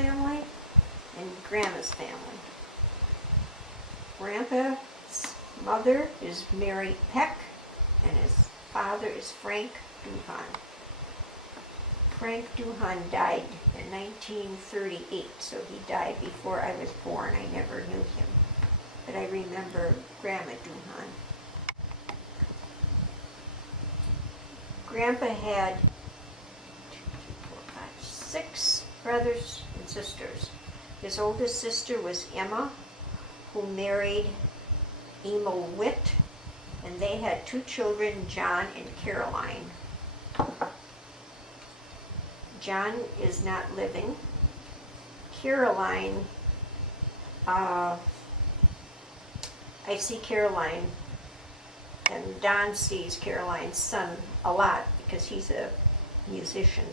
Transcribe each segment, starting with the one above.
family and Grandma's family. Grandpa's mother is Mary Peck, and his father is Frank Duhan. Frank Duhan died in 1938, so he died before I was born. I never knew him, but I remember Grandma Duhan. Grandpa had 6 brothers and sisters. His oldest sister was Emma, who married Emil Witt, and they had 2 children, John and Caroline. John is not living. Caroline, I see Caroline, and Don sees Caroline's son a lot because he's a musician.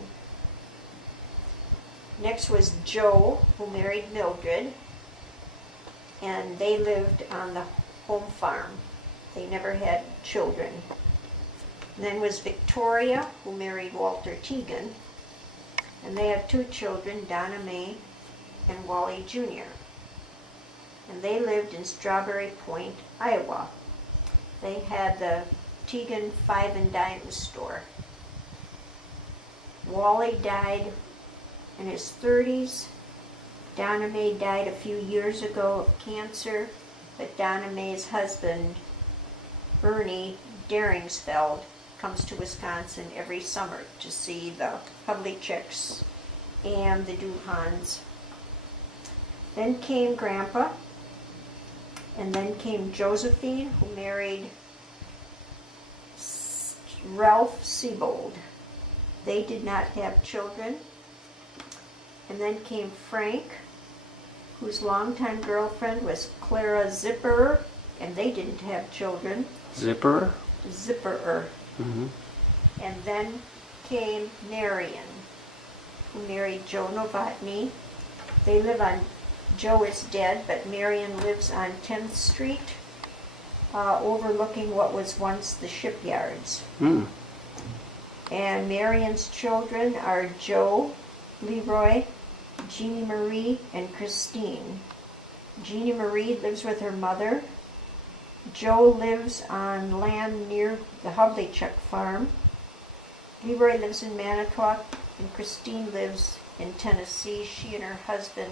Next was Joe, who married Mildred, and they lived on the home farm. They never had children. And then was Victoria, who married Walter Teagan, and they have 2 children, Donna Mae and Wally Jr. And they lived in Strawberry Point, Iowa. They had the Teagan 5 and Dime store. Wally died in his 30s. Donna Mae died a few years ago of cancer, but Donna Mae's husband, Ernie Daringsfeld, comes to Wisconsin every summer to see the Havliceks and the Duhans. Then came Grandpa, and then came Josephine, who married Ralph Siebold. They did not have children. And then came Frank, whose longtime girlfriend was Clara Zipperer, and they didn't have children. Zipperer? Zipperer. Mm-hmm. And then came Marion, who married Joe Novotny. They live on, Joe is dead, but Marion lives on 10th Street, overlooking what was once the shipyards. Mm. And Marion's children are Joe, Leroy, Jeannie Marie, and Christine. Jeannie Marie lives with her mother. Joe lives on land near the Havlicek farm. Leroy lives in Manitowoc, and Christine lives in Tennessee. She and her husband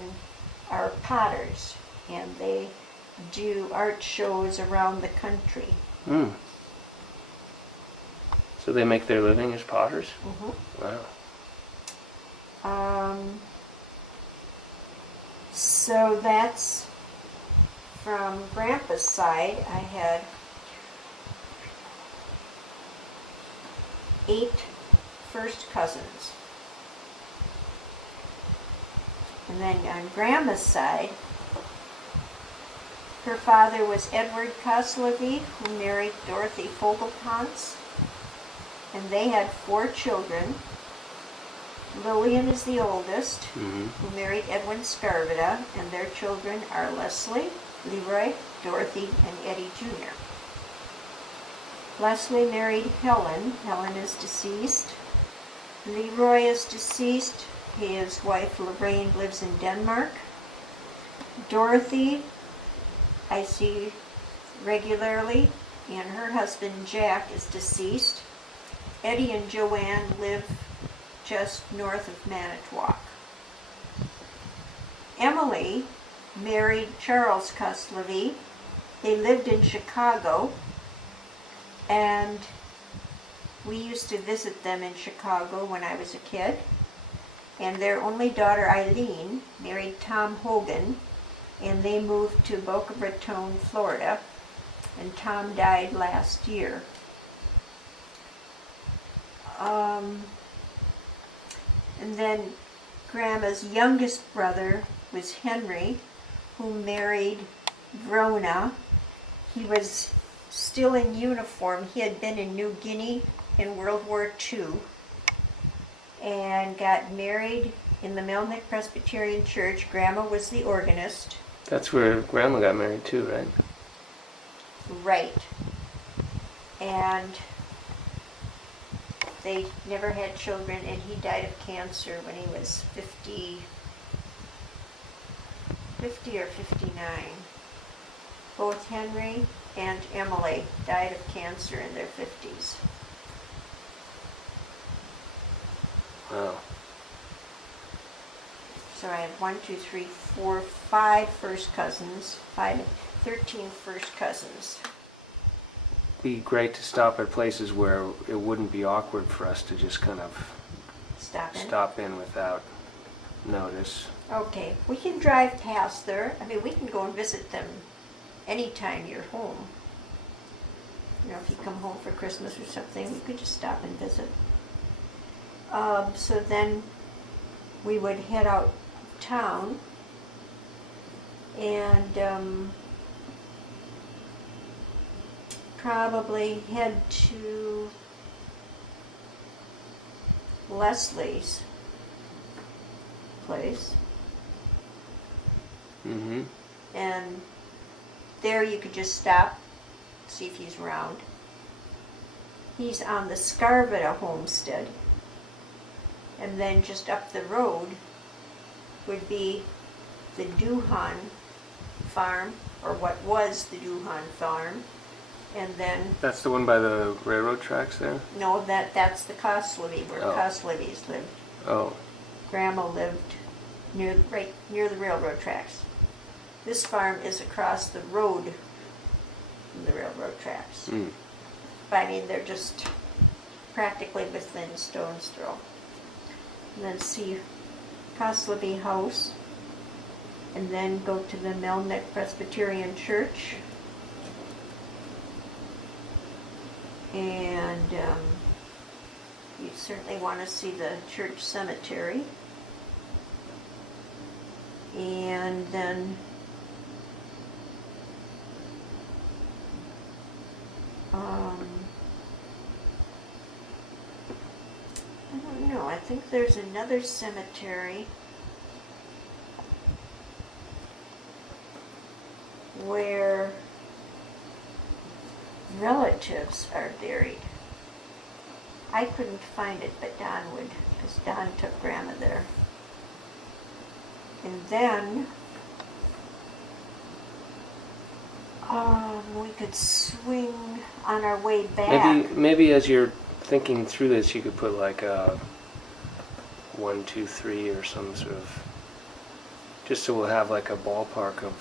are potters, and they do art shows around the country. Mm. So they make their living as potters? Mm-hmm. Wow. So that's from Grandpa's side. I had 8 first cousins. And then on Grandma's side, her father was Edward Koslevy, who married Dorothy Fogelpons, and they had 4 children. Lillian is the oldest, Mm-hmm. who married Edwin Scarvida, and their children are Leslie, Leroy, Dorothy, and Eddie Jr. Leslie married Helen. Helen is deceased. Leroy is deceased. His wife Lorraine lives in Denmark. Dorothy, I see regularly, and her husband Jack is deceased. Eddie and Joanne live just north of Manitowoc. Emily married Charles Koslevy. They lived in Chicago, and we used to visit them in Chicago when I was a kid. And their only daughter Eileen married Tom Hogan, and they moved to Boca Raton, Florida, and Tom died last year. And then Grandma's youngest brother was Henry, who married Vrona. He was still in uniform. He had been in New Guinea in World War II and got married in the Melnick Presbyterian Church. Grandma was the organist. That's where Grandma got married too, right? Right. And they never had children, and he died of cancer when he was 50, 50 or 59. Both Henry and Emily died of cancer in their 50s. Wow. So I have 1, 2, 3, 4, 5 first cousins, 13 first cousins. Be great to stop at places where it wouldn't be awkward for us to just kind of Stop in. without notice. Okay, we can drive past there. I mean, we can go and visit them anytime you're home. You know, if you come home for Christmas or something, we could just stop and visit. So then we would head out town and probably head to Leslie's place. Mm-hmm. And there you could just stop, see if he's around. He's on the Scarvetta homestead. And then just up the road would be the Duhan farm, or what was the Duhan farm. And then, That's the one by the railroad tracks there? no, that's the Koslevy, where Oh. Koslevy's lived. Oh. Grandma lived right near the railroad tracks. This farm is across the road from the railroad tracks. Mm. But I mean, they're just practically within stone's throw. And then see Koslevy House, and then go to the Melnick Presbyterian Church. And you certainly want to see the church cemetery. And then I don't know, I think there's another cemetery where relatives are buried. I couldn't find it, but Don would, because Don took Grandma there. And then we could swing on our way back. Maybe as you're thinking through this, you could put like a 1, 2, 3 or some sort of, just so we'll have like a ballpark of.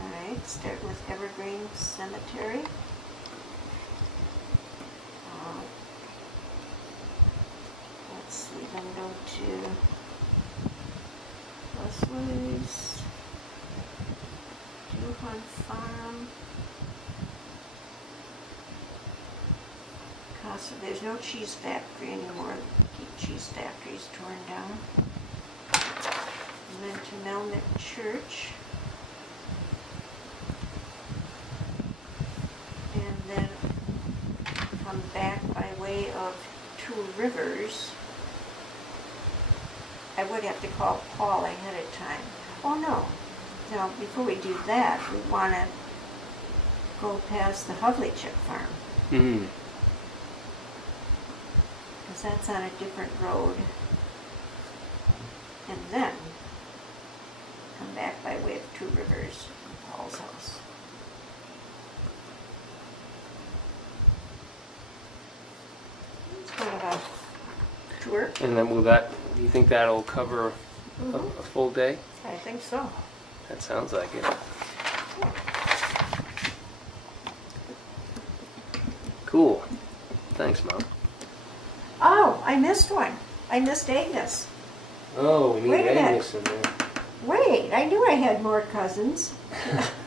All right, start with Evergreen Cemetery. Let's see, then go to Leslie's, Duhan Farm. Casa, there's no cheese factory anymore. The cheese factory's torn down. And then to Melnick Church. And then come back by way of Two Rivers. I would have to call Paul ahead of time. Oh no. Now, before we do that, we want to go past the Havlicek farm. Mm. Because that's on a different road. And then come back by way of Two Rivers, Paul's house. It's kind of a tour. And then do you think that'll cover a full day? I think so. That sounds like it. Cool. Thanks, Mom. Oh, I missed one. I missed Agnes. Oh, we need Wait a minute. Agnes in there. Wait, I knew I had more cousins.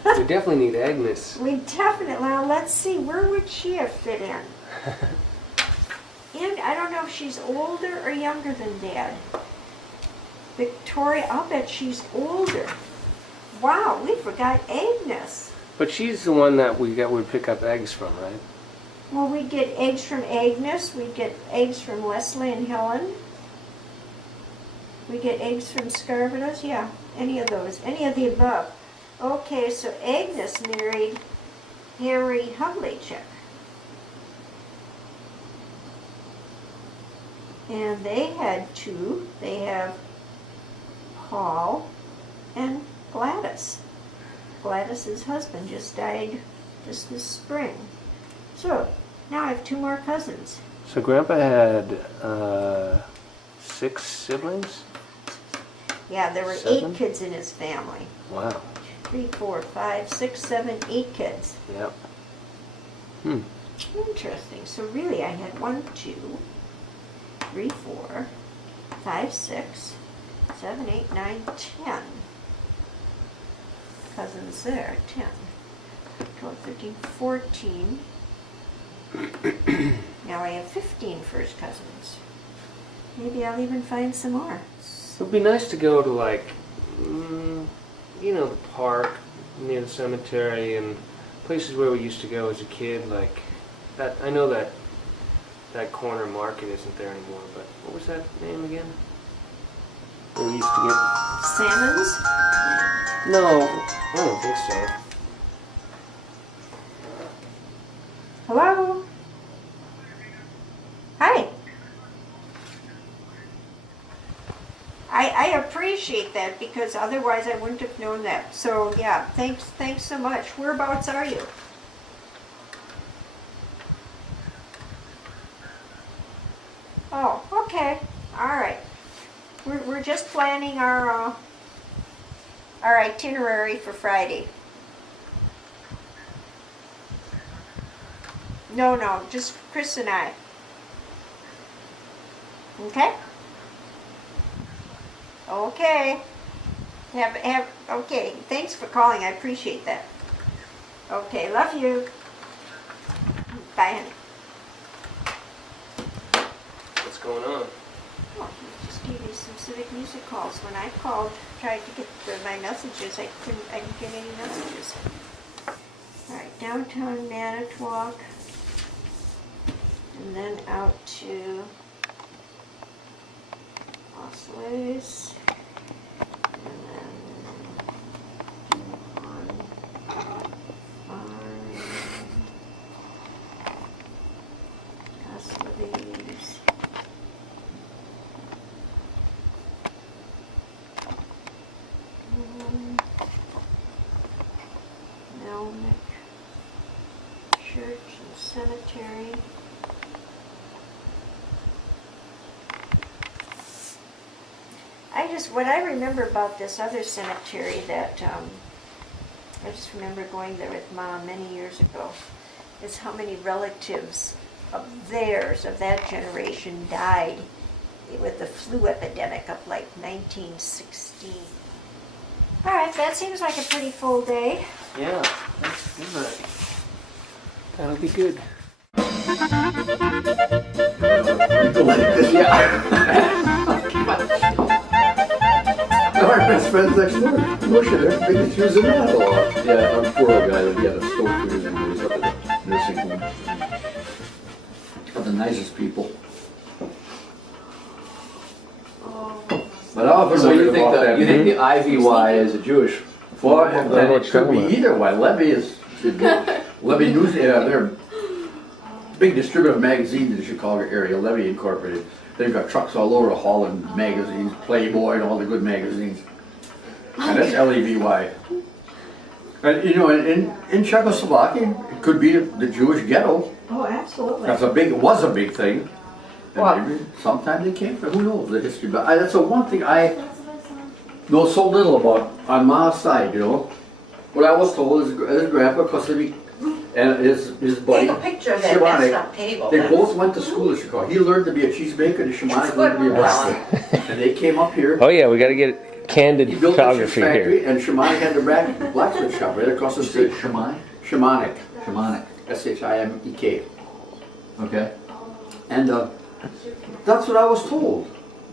We definitely need Agnes. We definitely, well, let's see, where would she have fit in? And I don't know if she's older or younger than Dad. Victoria, I'll bet she's older. Wow, we forgot Agnes. But she's the one that would pick up eggs from, right? Well, we'd get eggs from Agnes, we'd get eggs from Leslie and Helen. We get eggs from Scarvetta's, yeah, any of those, any of the above. Okay, so Agnes married Harry Havlicek. And they had two. They have Paul, and Gladys. Gladys's husband just died just this spring. So now I have 2 more cousins. So Grandpa had 6 siblings? Yeah, there were 7? 8 kids in his family. Wow. 3, 4, 5, 6, 7, 8 kids. Yep. Interesting. So really I had 1, 2, 3, 4, 5, 6, 7, 8, 9, 10 cousins there. 10, 12, 13, 14. Now I have 15 first cousins. Maybe I'll even find some more. It would be nice to go to like, you know, the park near the cemetery and places where we used to go as a kid. Like that. I know that corner market isn't there anymore. But what was that name again? Where we used to get Salmons? No, I don't think so. Hello? Hi. I appreciate that because otherwise I wouldn't have known that. So yeah, thanks so much. Whereabouts are you? Oh, okay. All right. We're just planning our itinerary for Friday. No, just Chris and I. Okay? Okay. Okay, thanks for calling. I appreciate that. Okay, love you. Bye, honey. What's going on? Oh, he just gave me some civic music calls. When I called, tried to get my messages, I didn't get any messages. All right, downtown Manitowoc, and then out to Osleys, and then on Osleys. Melnick Church and Cemetery. What I remember about this other cemetery that, I just remember going there with Mom many years ago, is how many relatives of theirs, of that generation, died with the flu epidemic of like 1916. All right, that seems like a pretty full day. Yeah, that's good. That'll be good. Our best friends next door. Moshe, they're big Jews in that. Yeah, I'm poor guy that he had a stroke through and he was up at the nursing home. But the nicest people. But often So you wondered think about the IVY is a Jewish? Well, and it could be either way. Levy is Levy News. They're big distributor of magazines in the Chicago area. Levy Incorporated. They've got trucks all over hauling magazines, Playboy, and all the good magazines. And that's Levy. And you know, in Czechoslovakia, it could be the Jewish ghetto. Oh, absolutely. It was a big thing. And maybe sometime they came from, who knows the history. But that's the one thing I know so little about on my side, you know. What I was told is his grandpa, Kosovi, and his buddy, Take a picture of that messed up table. they both went to school in Chicago. He learned to be a cheesemaker, the Shimonic learned to be a blacksmith. And they came up here. Oh yeah, we got to get candid He built a cheese photography factory, here. and Shimonic had the blacksmith shop right across the street. Shamanic? Shimonic, Shamanic. S-H-I-M-E-K. Okay. And that's what I was told.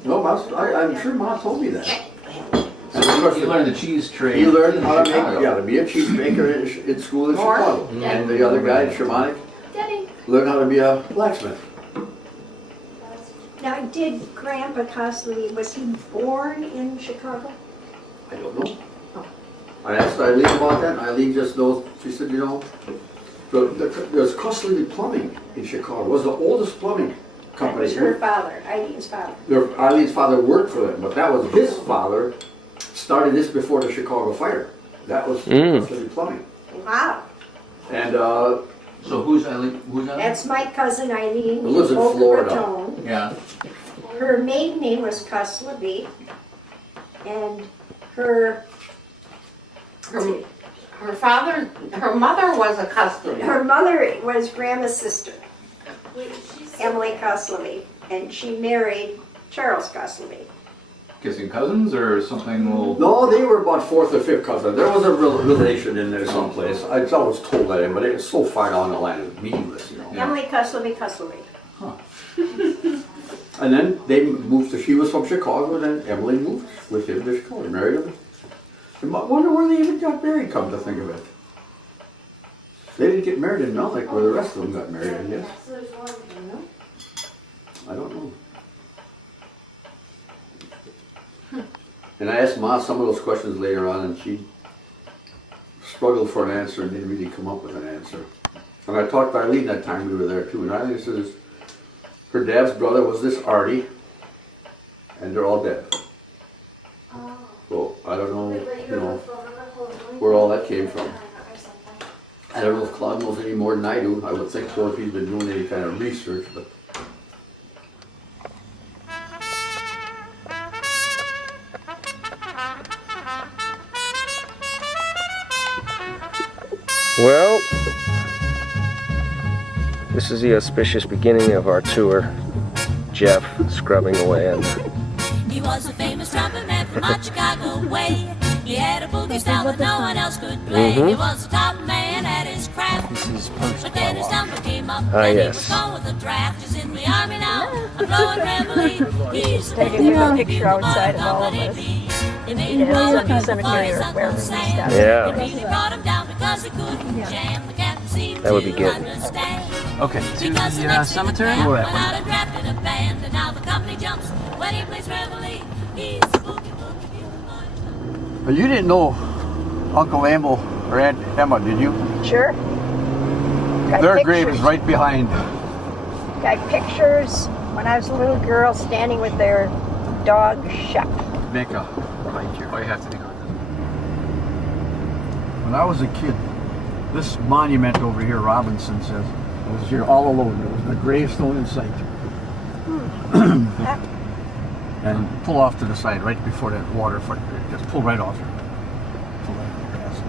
No, I'm sure Ma told me that. And of course, You learned the cheese trade. he learned how to Chicago. make, to be a cheesemaker in school in Chicago. And the other guy in Shamonic learned how to be a blacksmith. Now, did Grandpa Cosley, was he born in Chicago? I don't know. I asked Eileen about that, and Eileen just knows, she said, you know, there's Cosley Plumbing in Chicago. It was the oldest plumbing company. That was her father, Eileen's father. Eileen father worked for them, but that was his father started this before the Chicago fire. That was Custody Plumbing. Wow. And So who's Eileen? That's my cousin Eileen. Who lives in Boca Florida. Raton. Yeah. Her maiden name was Cusleby, and her Her mother was a custody. mother was Grandma's sister, Emily Cusleby, and she married Charles Cusleby. Kissing cousins or something little? no, they were about fourth or fifth cousin. There was a relation in there someplace. I was told that, but it was so far down the line, it was meaningless, you know. Emily Cusleby. And then they moved to, she was from Chicago, and then Emily moved with him to Chicago, married him. I wonder where they even got married, come to think of it. They didn't get married in Melnick where the rest of them got married, I guess. I don't know. And I asked Ma some of those questions later on, and she struggled for an answer and didn't really come up with an answer. And I talked to Eileen that time we were there too, and Eileen says her dad's brother was this Artie, and they're all dead. So I don't know, you know, where all that came from. I don't know if Claude knows any more than I do. I would think so if he's been doing any kind of research, but. Well, this is the auspicious beginning of our tour. Jeff scrubbing away and He was a famous trumpet man from our Chicago way. He had a boogie style that no one else could play. He was a top man at his craft. But then his number came up and he was gone with a draft. He's in the army now, I'm blowing reveille. He's Taking a picture outside of all of us. They made him all in the cemetery or wherever we stuff. Yeah. They really brought him down because he couldn't jam. The captain seemed That would be to good. understand. Okay, to Because the next cemetery? thing We're went at out and drafted a band, and now the company jumps when he plays reveille. He's the boogie boy. But you didn't know Uncle Amble or Aunt Emma, did you? Sure. Got Their pictures. grave is right behind. Got pictures when I was a little girl standing with their dog Shep. Mecca, right here. Oh, you have to go. When I was a kid, this monument over here, Robinson says, was here all alone. There was a gravestone in sight. And pull off to the side right before that waterfront. Just pull right off. Pull that grass.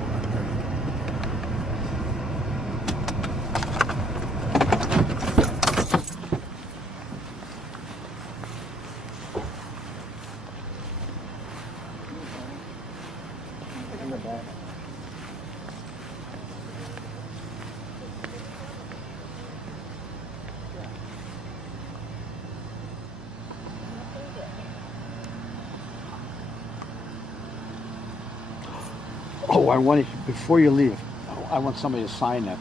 Oh, I want you, before you leave, I want somebody to sign that,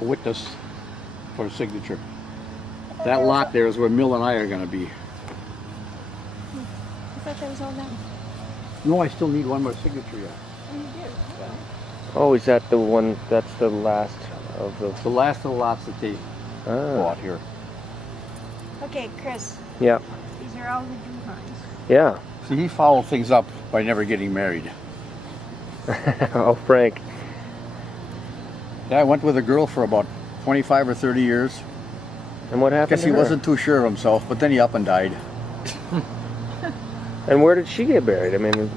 a witness for a signature. That lot there is where Mill and I are gonna be. I thought that was all done. No, I still need one more signature yet. Oh, you do? oh, is that the one? That's the last of the. The last of the lots that they bought here. Okay, Chris, Yeah, these are all the Duhans. yeah. See, he followed things up by never getting married. Oh, Frank. Yeah, I went with a girl for about 25 or 30 years. And what happened? Guess to he her? wasn't too sure of himself, but then he up and died. And where did she get buried? I mean,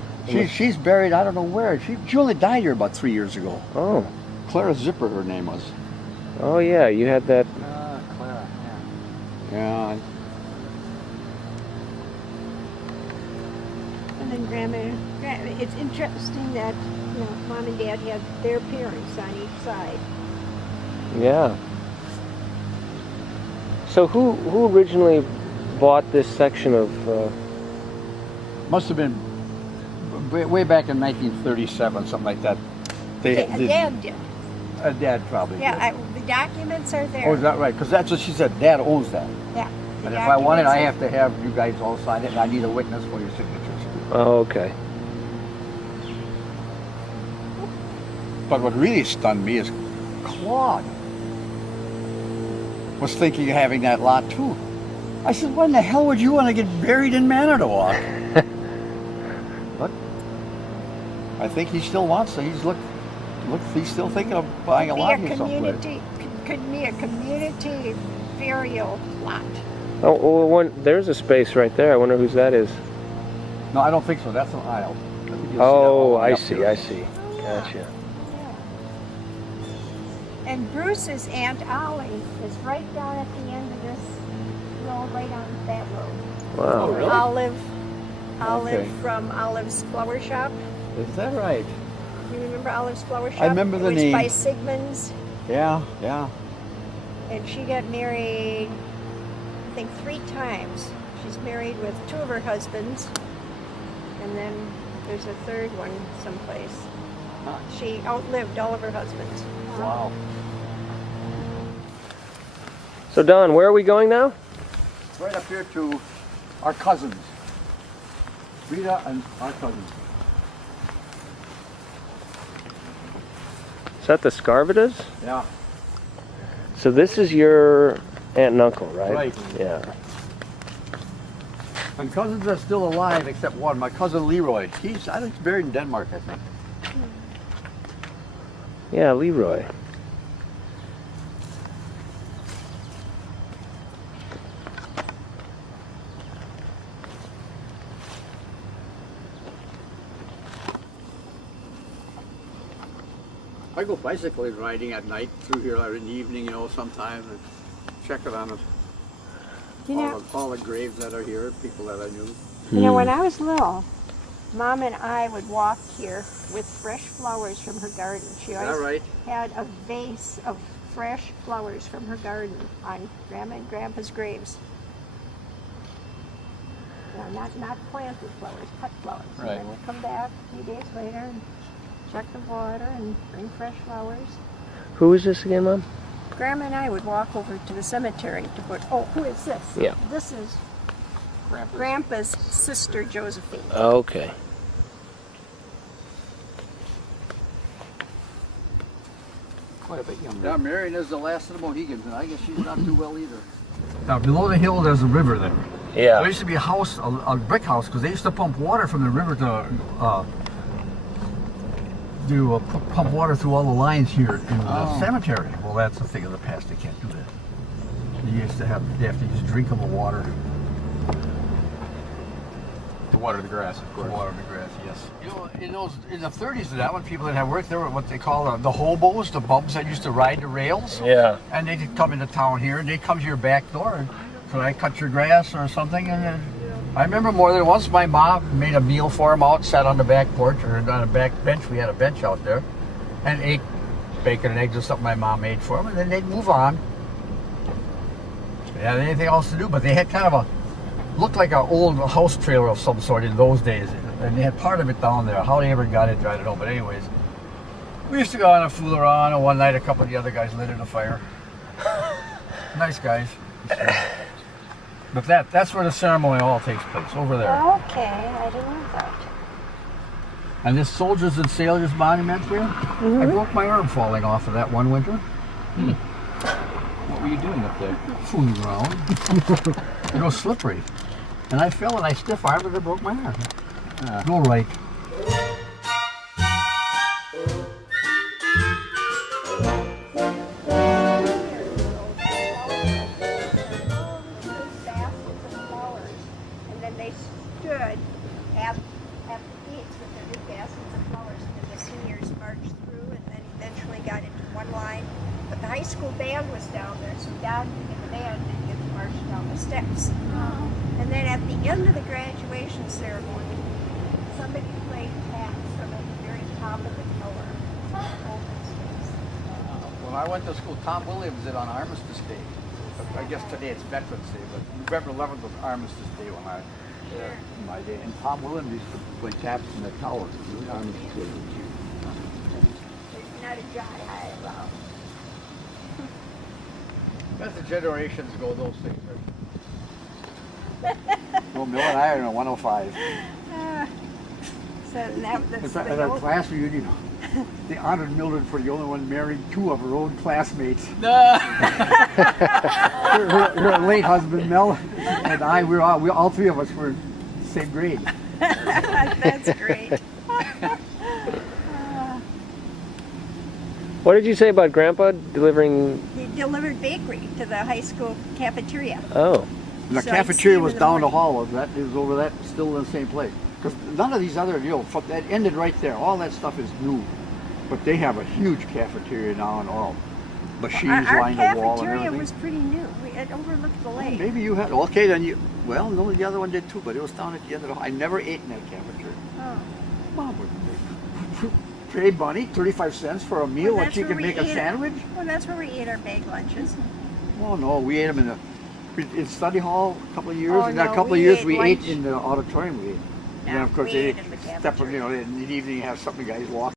She's buried, I don't know where. She only died here about 3 years ago. oh, Clara Zipper, her name was. oh yeah, you had that. Clara, yeah. Yeah. And then Grandma, it's interesting that, you know, Mom and Dad had their parents on each side. Yeah. So who originally bought this section of? Must have been way back in 1937, something like that. Dad did. Dad probably Yeah, did. the documents are there. Oh, is that right? Because that's what she said. Dad owns that. Yeah. the And if I want it, I documents have to have you guys all sign it, and I need a witness for your signatures. Oh, okay. But what really stunned me is Claude was thinking of having that lot too. I said, when the hell would you want to get buried in Manitowoc? What? I think he still wants to. He's he's still thinking of buying a lot here somewhere. Could be a community burial lot. Oh, well, there's a space right there. I wonder whose that is. No, I don't think so. That's an aisle. I think you'll see that Oh, all the way I up see, here. I see. Gotcha. And Bruce's Aunt Ollie is right down at the end of this road, right on that road. Wow. Oh, really? Olive Okay. from Olive's Flower Shop. Is that right? You remember Olive's Flower Shop? I remember the it was name. by Sigmund's, Yeah, yeah. and she got married, I think 3 times. She's married with 2 of her husbands, and then there's a 3rd one someplace. She outlived all of her husbands. Wow. So Don, where are we going now? Right up here to our cousins. Rita and our cousins. Is that the Scarvitas? Yeah. So this is your aunt and uncle, right? Right. Yeah. My cousins are still alive except one, my cousin Leroy. I think he's buried in Denmark, I think. Yeah, Leroy. I go bicycling riding at night through here in the evening, sometimes and check it on all the graves that are here, people that I knew. You know, when I was little, Mom and I would walk here with fresh flowers from her garden. She always right? had a vase of fresh flowers from her garden on Grandma and Grandpa's graves. Not planted flowers, cut flowers. Right. And then we'd come back a few days later and check the water and bring fresh flowers. Who is this again, Mom? Grandma and I would walk over to the cemetery to put, who is this? Yeah. This is Grandpa's sister, Josephine. Okay. Quite a bit younger. Yeah, Marion is the last of the Mohegans, and I guess she's not too well either. Now, below the hill, there's a river there. Yeah. There used to be a house, a brick house, because they used to pump water from the river to pump water through all the lines here in the cemetery. Well, that's a thing of the past. They can't do that. They have to use drinkable water. To water the grass, of To course. water the grass, yes. In the 30s, that when people that had worked there were what they call the hobos, the bums that used to ride the rails. Yeah. And they'd come into town here, and they'd come to your back door, and could I cut your grass or something? And then I remember more than once my mom made a meal for them out, sat on the back porch or on a back bench. We had a bench out there, and ate bacon and eggs or something my mom made for them, and then they'd move on. They had anything else to do, but they had kind of looked like an old house trailer of some sort in those days, and they had part of it down there. How they ever got it, I don't know. But anyways, we used to go on and fool around, and one night a couple of the other guys lit it a fire. Nice guys. But that's where the ceremony all takes place, over there. Okay, I didn't know that. And this Soldiers and Sailors Monument here, I broke my arm falling off of that one winter. What were you doing up there? Fooling around. It was slippery. And I fell and I stiff-armed and I broke my arm. Go right. And then they stood at the gates with their big baskets of flowers, and then the seniors marched through and then eventually got into one line. But the high school band was down there, so Dad and the band didn't get to march down the steps. And then at the end of the graduation ceremony, somebody played taps from at the very top of the tower. Open space. When I went to school, Tom Williams did on Armistice Day. I guess today it's Veterans Day, but November 11th was Armistice Day when in my day. And Tom Williams used to play taps in the tower. It was Armistice Day. There's not a jot high about. As the generations go, those things are. Well, Bill and I are in a 105. So that, that's At our class reunion, they honored Mildred for the only one married 2 of her own classmates. her late husband Mel and I, we all 3 of us were in the same grade. That's great. What did you say about Grandpa delivering? He delivered bakery to the high school cafeteria. Oh. The So I'd see cafeteria him was in the down the morning. hall. That is over that, still in the same place. Because none of these other, that ended right there. All that stuff is new. But they have a huge cafeteria now and all. Machines Our lined the wall and cafeteria everything. was pretty new. It overlooked the lake. Maybe you had, okay then you, well no, the other one did too, but it was down at the end of the hall. I never ate in that cafeteria. Oh. Mom would pay money, 35 cents for a meal, Well, and she that's could where we make a ate sandwich? Well, that's where we ate our bag lunches. Well, no, we ate them in study hall a couple of years, Oh, and then no, a couple we of years ate we lunch. ate in the auditorium. We ate. And then No, of course we they ate in the step, cafeteria. in the evening you have something guys walk